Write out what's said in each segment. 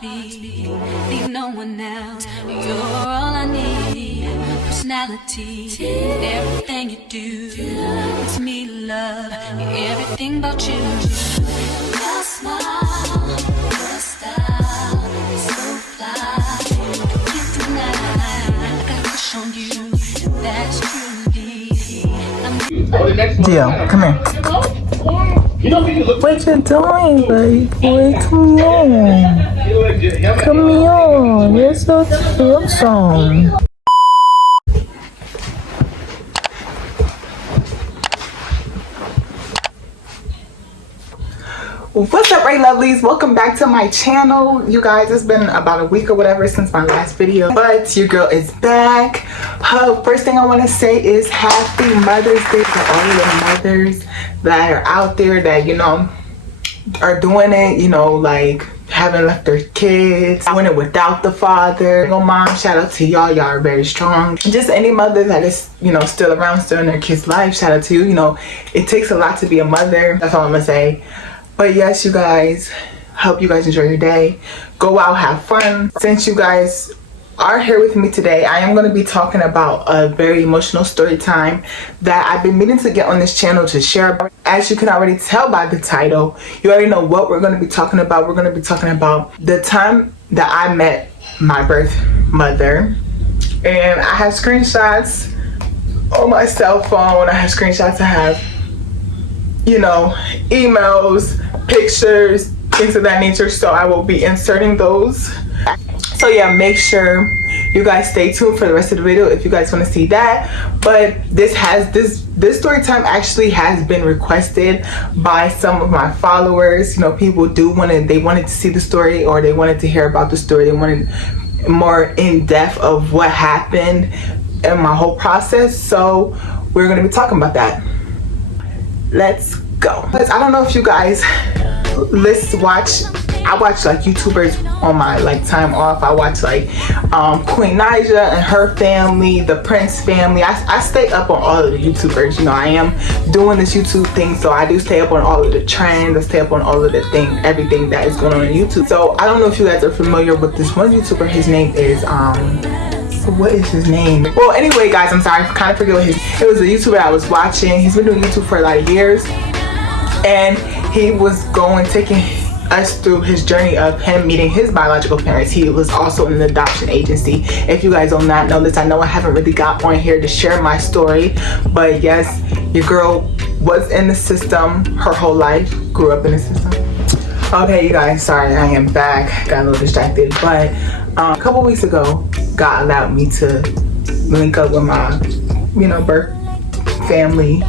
heartbeat, leave no one else. You're all I need. Personality, everything you do makes me love everything about you. Your smile, your style is so fly. I can't deny, I got a crush on you, and that's true. Gio, come here. What you doing, baby? Come here. Come here. You're so handsome. What's up, right lovelies? Welcome back to my channel. You guys, it's been about a week or whatever since my last video, but your girl is back. First thing I want to say is happy Mother's Day to all of the mothers that are out there that, you know, are doing it, you know, like haven't left their kids, doing it without the father. Single mom, shout out to y'all. Y'all are very strong. Just any mother that is, you know, still around, still in their kids' life, shout out to you. You know, it takes a lot to be a mother. That's all I'm gonna say. But yes, you guys, hope you guys enjoy your day. Go out, have fun. Since you guys are here with me today, I am going to be talking about a very emotional story time that I've been meaning to get on this channel to share. As you can already tell by the title, you already know what we're going to be talking about. We're going to be talking about the time that I met my birth mother. And I have screenshots on my cell phone. I have screenshots. I have, you know, emails, pictures, things of that nature, so I will be inserting those. So yeah, make sure you guys stay tuned for the rest of the video if you guys want to see that. But this story time actually has been requested by some of my followers. You know, people they wanted to see the story, or they wanted to hear about the story. They wanted more in depth of what happened and my whole process, so we're going to be talking about that. Let's go. I don't know if you guys I watch like YouTubers on my like time off. I watch like Queen Naija and her family, the Prince family. I stay up on all of the YouTubers. You know, I am doing this YouTube thing, so I do stay up on all of the trends. I stay up on all of the everything that is going on YouTube. So I don't know if you guys are familiar with this one YouTuber. His name is what is his name? Well, anyway, guys, I'm sorry, I kind of forget what it was a YouTuber I was watching. He's been doing YouTube for a lot of years, and he was taking us through his journey of him meeting his biological parents. He was also in an adoption agency. If you guys do not know this, I know I haven't really got on here to share my story, but yes, your girl was in the system her whole life, grew up in the system. Okay, you guys, sorry, I am back. Got a little distracted, but a couple weeks ago, God allowed me to link up with my, you know, birth family,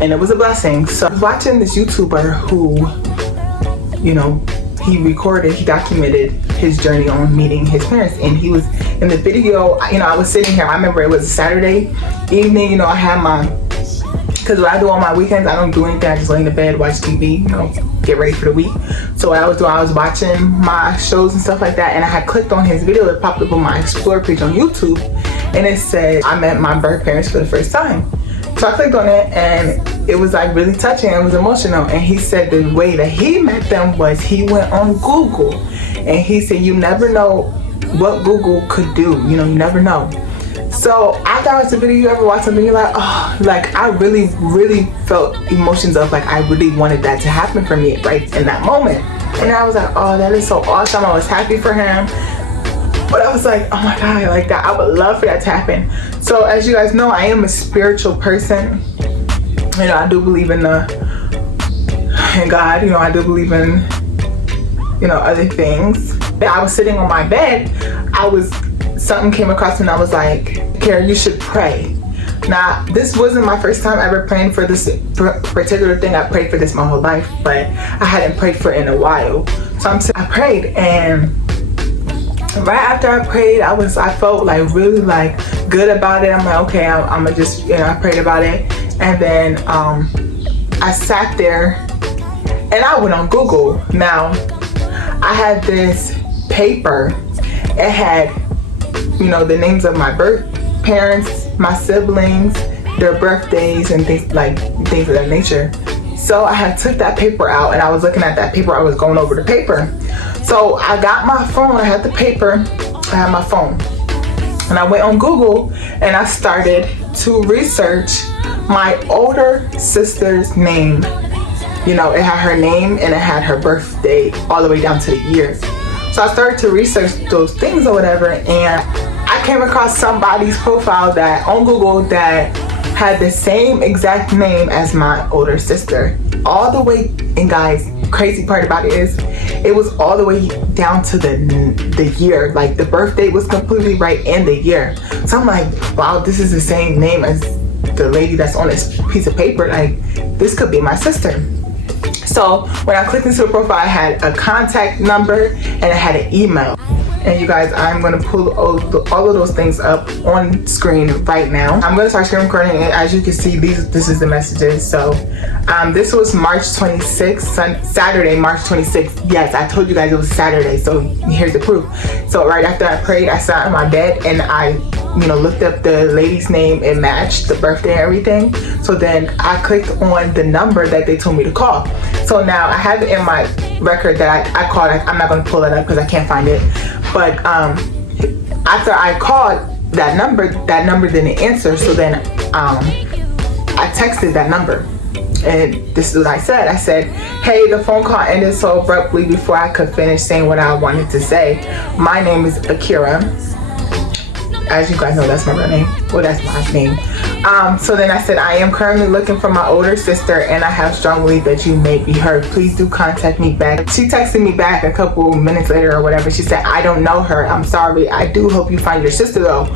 and it was a blessing. So I was watching this YouTuber who, you know, he documented his journey on meeting his parents, and he was in the video. You know, I was sitting here, I remember it was a Saturday evening. You know, I had because what I do on my weekends, I don't do anything. I just lay in the bed, watch TV, you know, get ready for the week. So what I was doing, I was watching my shows and stuff like that, and I had clicked on his video. It popped up on my Explore page on YouTube, and it said I met my birth parents for the first time. So I clicked on it, and it was like really touching. It was emotional. And he said the way that he met them was he went on Google, and he said you never know what Google could do. You know, you never know. So after I watched the video, you ever watch something, you're like, oh, like I really, really felt emotions of like I really wanted that to happen for me right in that moment. And I was like, oh, that is so awesome. I was happy for him. But I was like, oh my God, like that, I would love for that to happen. So as you guys know, I am a spiritual person. You know, I do believe in God. You know, I do believe in, you know, other things. I was sitting on my bed. Something came across me, and I was like, Kara, you should pray. Now, this wasn't my first time ever praying for this particular thing. I prayed for this my whole life, but I hadn't prayed for it in a while. So I prayed, and right after I prayed, I felt like really like good about it. I'm like, okay, I'm gonna just, you know, I prayed about it, and then I sat there and I went on Google. Now, I had this paper. It had, you know, the names of my birth parents, my siblings, their birthdays, and things of that nature. So I had took that paper out and I was looking at that paper. I was going over the paper. So I got my phone, I had the paper, I had my phone. And I went on Google and I started to research my older sister's name. You know, it had her name and it had her birthday all the way down to the year. So I started to research those things or whatever, and I came across somebody's profile that on Google that had the same exact name as my older sister. All the way, and guys, crazy part about it is, it was all the way down to the year. Like the birthday was completely right and the year. So I'm like, wow, this is the same name as the lady that's on this piece of paper. Like, this could be my sister. So when I clicked into the profile, I had a contact number and I had an email. And you guys, I'm gonna pull all of those things up on screen right now. I'm gonna start screen recording, and as you can see, this is the messages. So this was March 26th, Saturday, March 26th. Yes, I told you guys it was Saturday, so here's the proof. So right after I prayed, I sat in my bed and I looked up the lady's name. It matched the birthday and everything. So then I clicked on the number that they told me to call. So now I have it in my record that I called. I'm not going to pull it up because I can't find it. But after I called that number didn't answer. So then I texted that number. And this is what I said. I said, hey, the phone call ended so abruptly before I could finish saying what I wanted to say. My name is Akira. As you guys know, that's my real name. Well, that's my name. So then I said, I am currently looking for my older sister and I have strong belief that you may be her. Please do contact me back. She texted me back a couple minutes later or whatever. She said, I don't know her. I'm sorry. I do hope you find your sister though.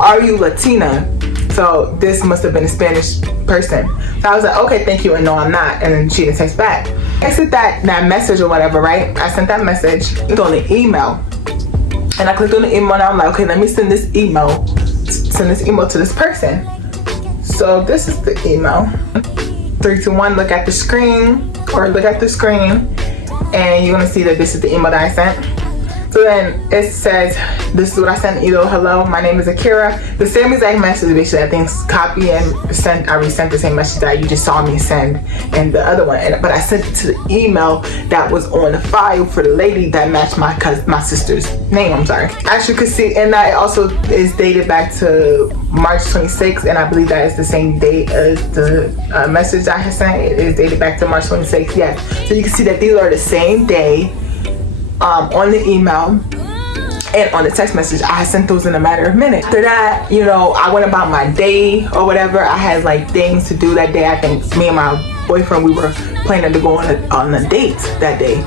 Are you Latina? So this must have been a Spanish person. So I was like, okay, thank you. And no, I'm not. And then she didn't text back. I sent that message or whatever, right? I sent that message on the email. And I clicked on the email and I'm like, okay, let me send this email to this person. So this is the email. 3, 2, 1, look at the screen, and you're gonna see that this is the email that I sent. So then it says, this is what I sent you. Hello, my name is Akira. The same exact message, basically. I think copy and send. I resent the same message that you just saw me send and the other one. But I sent it to the email that was on the file for the lady that matched my sister's name. I'm sorry. As you can see, and that also is dated back to March 26th, and I believe that is the same date as the message I had sent. It is dated back to March 26th. Yes. So you can see that these are the same day. On the email and on the text message. I sent those in a matter of minutes. After that, I went about my day or whatever. I had like things to do that day. I think me and my boyfriend, we were planning to go on a date that day.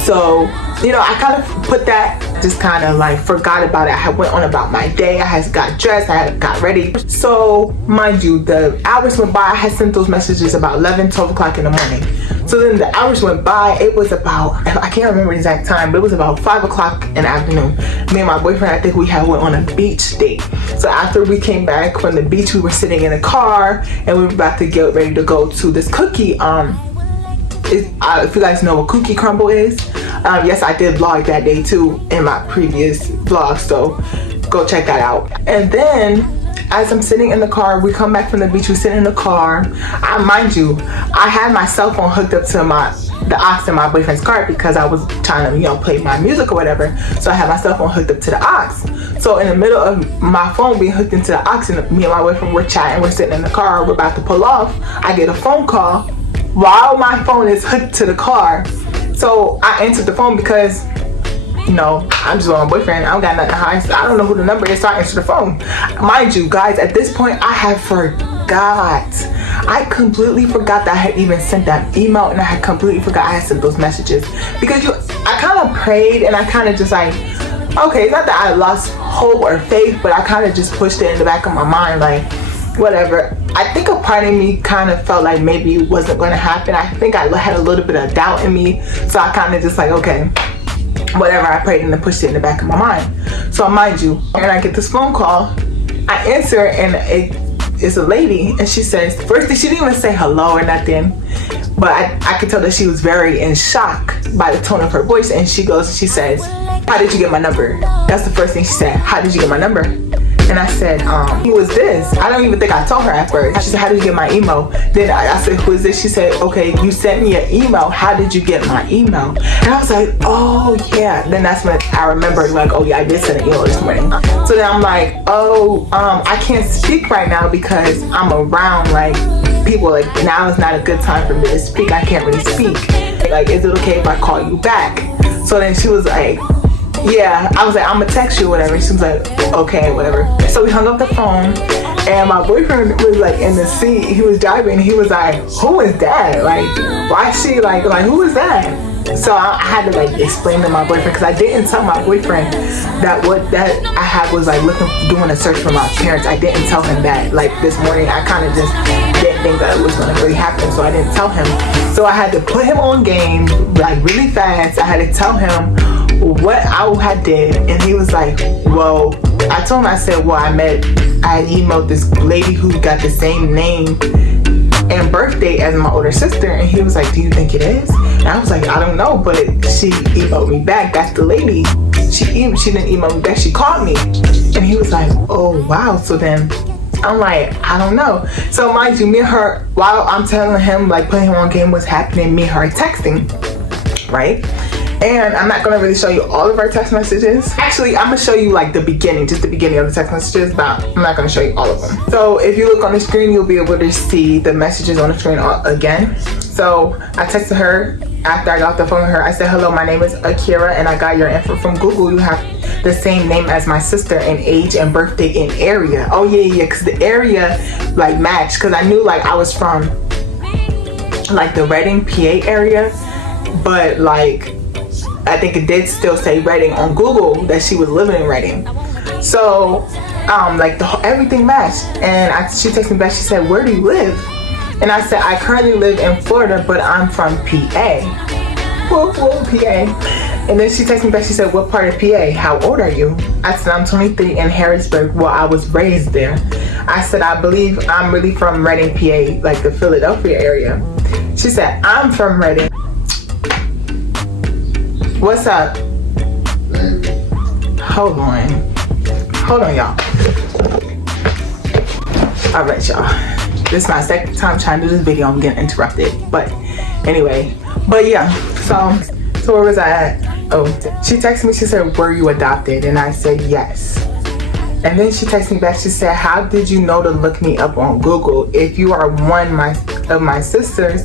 So, I kind of put that, just kind of like forgot about it. I had went on about my day. I had got dressed. I had got ready. So, mind you, the hours went by. I had sent those messages about 11, 12 o'clock in the morning. So then the hours went by. It was about, I can't remember the exact time, but it was about 5 o'clock in the afternoon. Me and my boyfriend, I think we went on a beach date. So after we came back from the beach, we were sitting in a car and we were about to get ready to go to this cookie. If you guys know what cookie crumble is, yes, I did vlog that day too in my previous vlog, so go check that out. And then as I'm sitting in the car, we come back from the beach, we sit in the car. Mind you, I had my cell phone hooked up to the aux in my boyfriend's car because I was trying to, play my music or whatever. So I had my cell phone hooked up to the aux. So in the middle of my phone being hooked into the aux, and me and my boyfriend were chatting, we're sitting in the car, we're about to pull off. I get a phone call while my phone is hooked to the car. So I answered the phone because, I'm just with my boyfriend. I don't got nothing to hide. I don't know who the number is, so I answered the phone. Mind you, guys, at this point, I had forgot. I completely forgot that I had even sent that email, and I had completely forgot I had sent those messages. Because I kind of prayed, and I kind of just like, okay, it's not that I lost hope or faith, but I kind of just pushed it in the back of my mind, like, whatever. I think a part of me kind of felt like maybe it wasn't going to happen. I think I had a little bit of doubt in me, so I kind of just like, okay, whatever. I prayed and then pushed it in the back of my mind. So mind you, and I get this phone call, I answer, and it's a lady, and she says, first thing, she didn't even say hello or nothing, but I could tell that she was very in shock by the tone of her voice, and she says, how did you get my number? That's the first thing she said. How did you get my number? And I said, who is this? I don't even think I told her at first. She said, how did you get my email? Then I said, who is this? She said, okay, you sent me an email. How did you get my email? And I was like, oh yeah. Then that's when I remembered, like, oh yeah, I did send an email this morning. So then I'm like, oh, I can't speak right now because I'm around like people. Like, now is not a good time for me to speak. I can't really speak. Like, is it okay if I call you back? So then she was like, yeah. I was like, I'm gonna text you or whatever. She was like, okay, whatever. So we hung up the phone, and my boyfriend was like in the seat. He was driving. He was like, who is that? Like, why is she like who is that? So I had to like explain to my boyfriend, because I didn't tell my boyfriend that what that I had was like doing a search for my parents. I didn't tell him that. Like this morning, I kind of just didn't think that it was gonna really happen, so I didn't tell him. So I had to put him on game like really fast. I had to tell him what I had did, and he was like, well, I told him, I said, well, I had emailed this lady who got the same name and birthday as my older sister, and he was like, do you think it is? And I was like, I don't know, but she emailed me back. That's the lady. She didn't email me back, she called me. And he was like, oh wow. So then I'm like, I don't know. So mind you, me and her, while I'm telling him, like putting him on game, what's happening, me and her texting, right? And I'm not gonna really show you all of our text messages. Actually, I'm gonna show you like the beginning, just the beginning of the text messages, but I'm not gonna show you all of them. So if you look on the screen, you'll be able to see the messages on the screen again. So I texted her after I got off the phone with her. I said, hello, my name is Akira, and I got your info from Google. You have the same name as my sister in age and birthday in area. Oh yeah, because the area like matched, because I knew like I was from like the Reading, PA area, but like I think it did still say Reading on Google, that she was living in Reading. So like everything matched. And she texted me back, she said, where do you live? And I said, I currently live in Florida, but I'm from PA. Whoa, PA. And then she texted me back, she said, what part of PA? How old are you? I said, I'm 23 in Harrisburg. Well, I was raised there. I said, I believe I'm really from Reading, PA, like the Philadelphia area. She said, I'm from Reading. What's up? Hold on, y'all. All right, y'all. This is my second time trying to do this video. I'm getting interrupted, but anyway. But yeah, so where was I at? Oh, she texted me. She said, were you adopted? And I said yes. And then she texted me back. She said, how did you know to look me up on Google? If you are one of my sisters,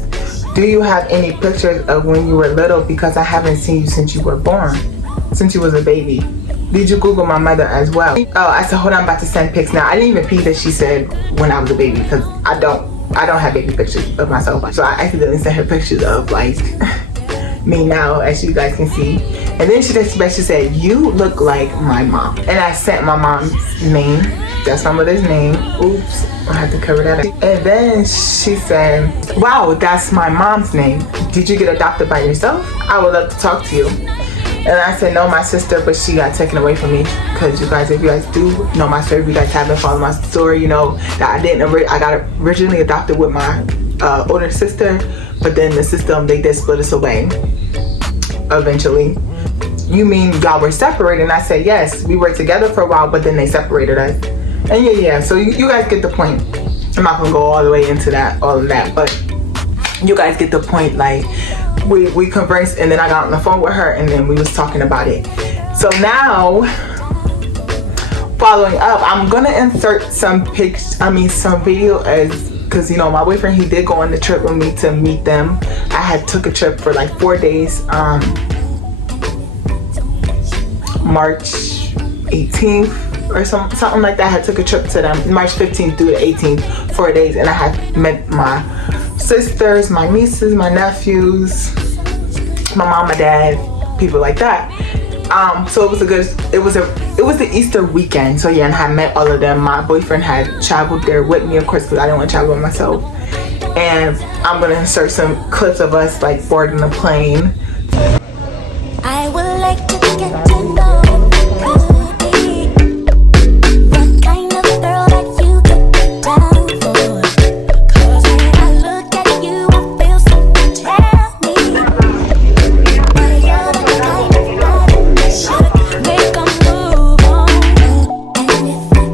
do you have any pictures of when you were little? Because I haven't seen you since you were born, since you was a baby. Did you Google my mother as well? Oh, I said, hold on, I'm about to send pics now. I didn't even peep that she said when I was a baby, because I don't have baby pictures of myself. So I accidentally sent her pictures of like me now, as you guys can see. And then she texted back, she said, you look like my mom. And I sent my mom's name. That's my mother's name. Oops, I have to cover that up. And then she said, wow, that's my mom's name. Did you get adopted by yourself? I would love to talk to you. And I said, no, my sister, but she got taken away from me. Because you guys, if you guys do know my story, if you guys haven't followed my story, you know that I got originally adopted with my older sister, but then the system, they did split us away eventually. You mean y'all were separated? And I said, yes, we were together for a while, but then they separated us. And yeah, so you guys get the point. I'm not gonna go all the way into all of that, but you guys get the point. Like, we conversed, and then I got on the phone with her, and then we was talking about it. So now, following up, I'm gonna insert some video because you know my boyfriend, he did go on the trip with me to meet them. I had took a trip for like 4 days, March 18th or something like that. I had took a trip to them March 15th through the 18th, 4 days, and I had met my sisters, my nieces, my nephews, my mom, my dad, people like that. So it was the Easter weekend. So yeah, and I met all of them. My boyfriend had traveled there with me, of course, because I didn't want to travel by myself. And I'm gonna insert some clips of us like boarding the plane. I would like to get to know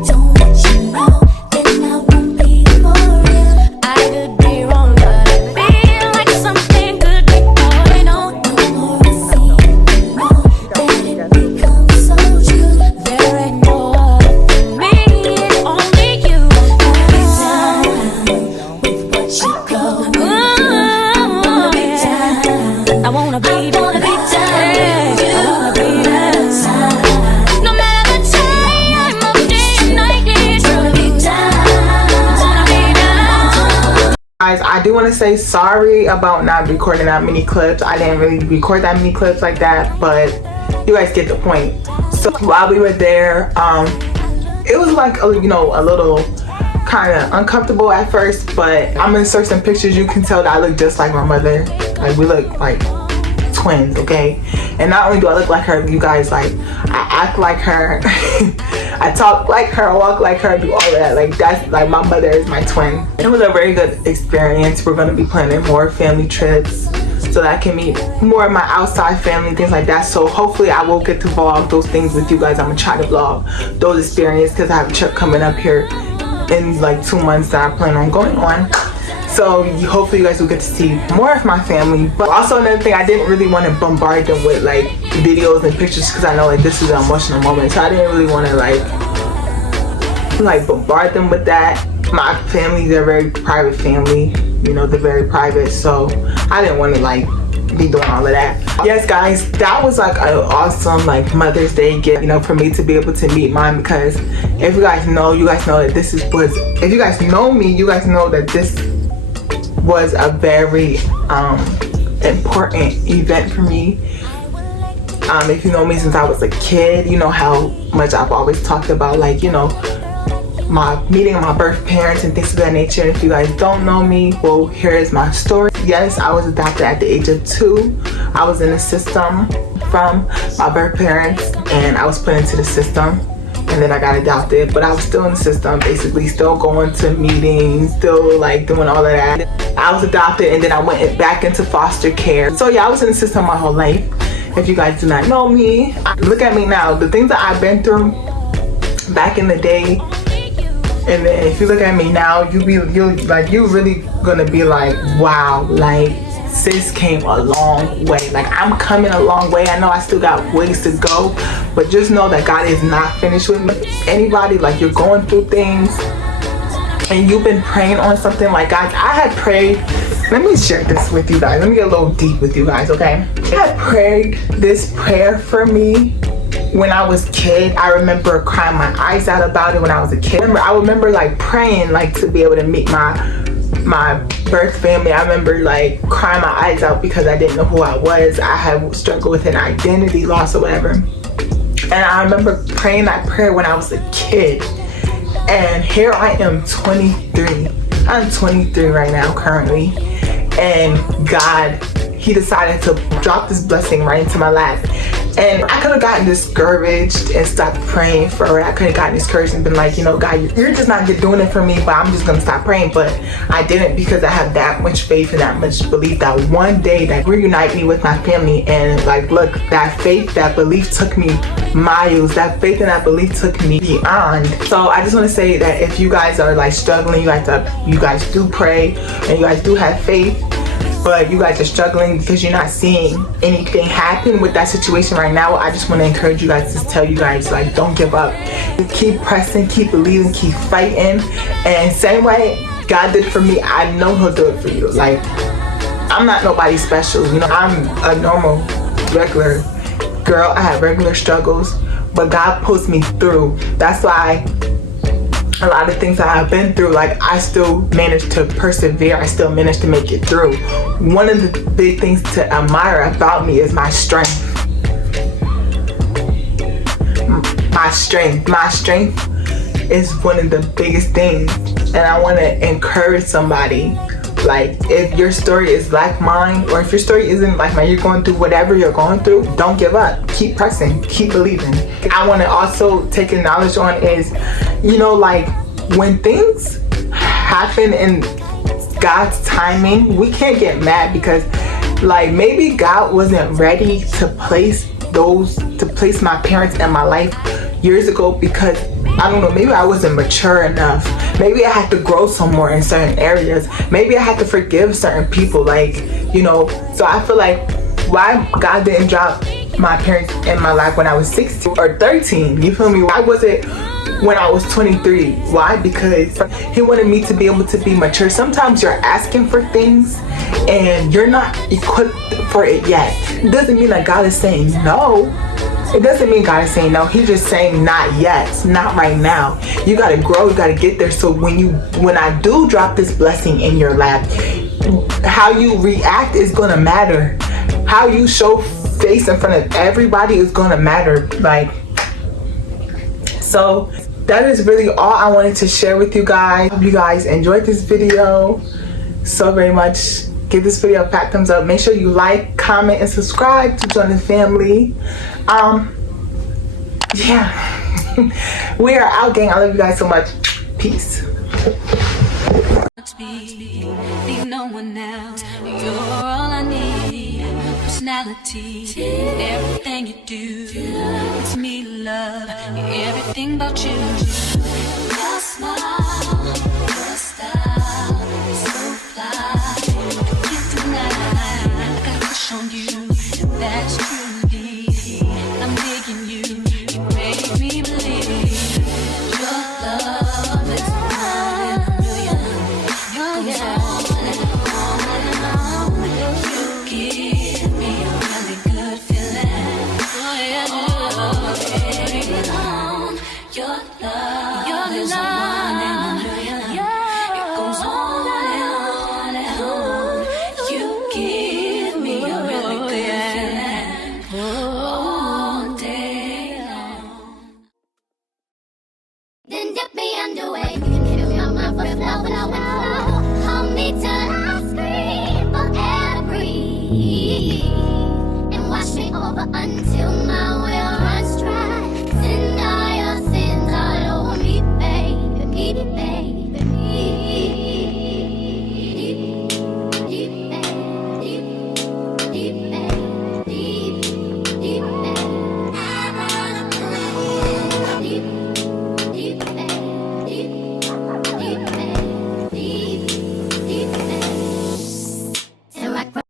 don't guys, I do want to say sorry about not recording that many clips. I didn't really record that many clips like that, but you guys get the point. So while we were there, it was like a little kind of uncomfortable at first, but I'm gonna insert some pictures. You can tell that I look just like my mother. Like, we look like twins, okay? And not only do I look like her, you guys, like, I act like her. I talk like her, walk like her, do all of that. Like, that's like, my mother is my twin. It was a very good experience. We're gonna be planning more family trips so that I can meet more of my outside family, things like that. So hopefully I will get to vlog those things with you guys. I'm gonna try to vlog those experiences because I have a trip coming up here in like 2 months that I plan on going on. So hopefully you guys will get to see more of my family. But also another thing, I didn't really want to bombard them with like videos and pictures because I know like this is an emotional moment. So I didn't really want to like bombard them with that. My family, they're a very private family. You know, they're very private. So I didn't want to like be doing all of that. Yes guys, that was like an awesome like Mother's Day gift, you know, for me to be able to meet mine, because if you guys know, that this was, if you guys know me, you guys know that this was a very important event for me. If you know me since I was a kid, you know how much I've always talked about, like, you know, my meeting my birth parents and things of that nature. If you guys don't know me, well, here is my story. Yes, I was adopted at the age of 2. I was in the system from my birth parents and I was put into the system, and then I got adopted, but I was still in the system, basically still going to meetings, still like doing all of that. I was adopted and then I went back into foster care. So yeah, I was in the system my whole life. If you guys do not know me, look at me now. The things that I've been through back in the day, and then if you look at me now, you really gonna be like, wow, like sis came a long way. Like, I'm coming a long way. I know I still got ways to go, but just know that God is not finished with me. Anybody, like, you're going through things and you've been praying on something, like, God, I had prayed. Let me share this with you guys. Let me get a little deep with you guys, okay? I had prayed this prayer for me when I was a kid. I remember crying my eyes out about it when I was a kid. I remember like praying like to be able to meet my birth family. I remember like crying my eyes out because I didn't know who I was. I had struggled with an identity loss or whatever. And I remember praying that prayer when I was a kid. And here I am, 23. I'm 23 right now currently. And God, he decided to drop this blessing right into my lap. And I could have gotten discouraged and stopped praying for it. I could have gotten discouraged and been like, you know, God, you're just not doing it for me, but I'm just gonna stop praying. But I didn't, because I have that much faith and that much belief that one day that reunite me with my family. And like, look, that faith, that belief took me miles. That faith and that belief took me beyond. So I just want to say that if you guys are like struggling, you guys do pray and you guys do have faith, but you guys are struggling because you're not seeing anything happen with that situation right now, I just want to encourage you guys to tell you guys, like, don't give up. Keep pressing, keep believing, keep fighting. And same way God did for me, I know he'll do it for you. Like, I'm not nobody special, you know, I'm a normal, regular girl. I have regular struggles, but God pulls me through. That's why a lot of things that I've been through, like, I still managed to persevere. I still managed to make it through. One of the big things to admire about me is my strength. My strength is one of the biggest things. And I want to encourage somebody, like, if your story is like mine, or if your story isn't like mine, you're going through whatever you're going through, don't give up. Keep pressing, keep believing. I want to also take a knowledge on is, you know, like, when things happen in God's timing, we can't get mad because, like, maybe God wasn't ready to place my parents in my life years ago because, I don't know, maybe I wasn't mature enough. Maybe I had to grow some more in certain areas. Maybe I had to forgive certain people, like, you know. So I feel like why God didn't drop my parents in my life when I was 16 or 13, you feel me? Why was it when I was 23? Why? Because he wanted me to be able to be mature. Sometimes you're asking for things and you're not equipped for it yet. It doesn't mean that God is saying no. It doesn't mean God is saying no. He's just saying not yet, not right now. You gotta grow, you gotta get there. So when I do drop this blessing in your lap, how you react is gonna matter. How you show face in front of everybody is gonna matter. Like, so that is really all I wanted to share with you guys. Hope you guys enjoyed this video so very much. Give this video a fat thumbs up. Make sure you like, comment, and subscribe to join the family. Yeah. We are out, gang. I love you guys so much. Peace. Leave no one else. You're all I need. Personality, everything you do, it's me, love. Everything about you. Your smile, your style, so fly. I can't deny. I got a crush on you. That's true. I'm digging you. You make me believe your love is more than a million. Your love is on. You give me a really good feeling. Oh yeah, your love is one in a million. It goes on and on. You give me a really good feeling all day long. Then dip me underway. Fill my flow, flow. Hold me till I scream for air to breathe. And wash me over until